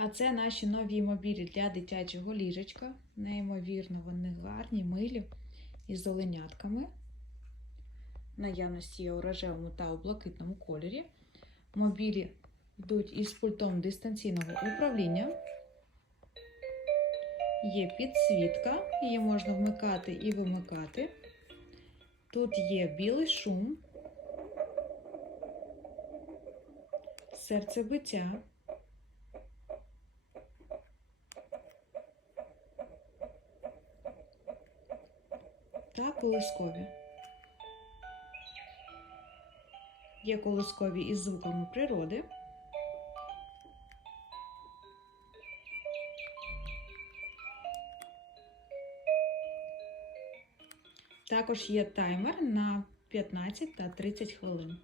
А це наші нові мобілі для дитячого ліжечка. Неймовірно, вони гарні, милі із оленятками. Наявності є у рожевому та у блакитному кольорі. Мобілі йдуть із пультом дистанційного управління. Є підсвітка, її можна вмикати і вимикати. Тут є білий шум, серцебиття. Та колискові. Є колискові із звуками природи. Також є таймер на 15 та 30 хвилин.